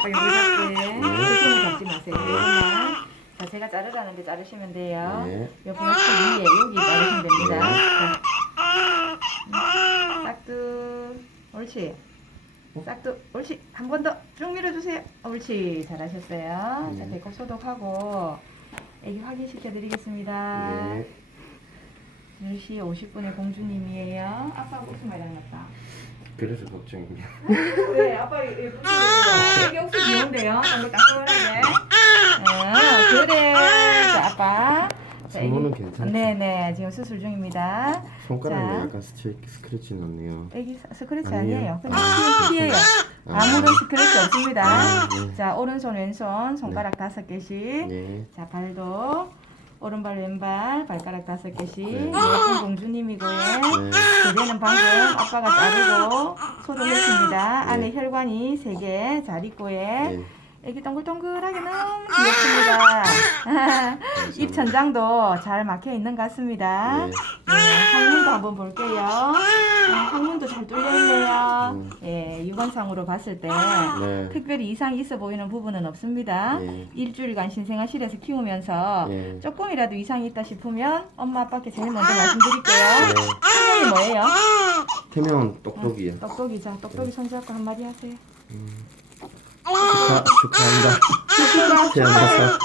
아빠 여기. 네. 손을 잡지 마세요. 자, 제가 자르라는데 자르시면 돼요. 네. 요 분홍색 위에 여기 자르시면 됩니다. 네. 자. 싹둑. 옳지. 싹둑. 옳지. 한 번 더 쭉 밀어주세요. 옳지. 잘하셨어요. 자, 네. 배꼽 소독하고 애기 확인시켜 드리겠습니다. 네. 10시 50분에 공주님이에요. 아빠 웃음 많이 닮았다. 그래서 걱정입니다. 네, 아빠 예쁘게 혹시 귀여운데요? 땅글땅글하게. 어, 그래. 자, 아빠. 자, 손은 괜찮죠? 네네, 지금 수술 중입니다. 손가락에 자. 약간 스치, 스크래치 났네요. 애기 스- 스크래치 아니에요. 아니에요. 그냥 아. 피- 피해요. 아. 아무런 스크래치 없습니다. 아, 네. 자, 오른손, 왼손, 손가락 다섯 개씩. 네. 자, 발도 오른발, 왼발, 발가락 다섯 개씩. 네. 예쁜. 네. 교대는 방금 아빠가 자르고 소독했습니다. 네. 안에 혈관이 세 개 잘 있고요. 네. 애기 동글동글하게 너무 귀엽습니다. 입 천장도 잘 막혀 있는 것 같습니다. 네. 네, 항문도 한번 볼게요. 아, 항문도 잘 뚫려 있네요. 음. 예, 유관상으로 봤을 때 네. 특별히 이상이 있어 보이는 부분은 없습니다. 네. 일주일간 신생아실에서 키우면서 네. 조금이라도 이상이 있다 싶으면 엄마 아빠께 제일 먼저 말씀드릴게요. 네. 이름이 뭐예요? 태명은 똑똑이요. 똑똑이 자 똑똑이 손잡고 한마디 하세요. 축하, 축하한다. 태어나서.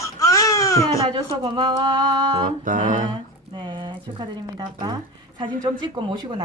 태어나줘서 고마워. 고맙다. 네, 네, 축하드립니다 아빠. 사진 좀 찍고 모시고 나.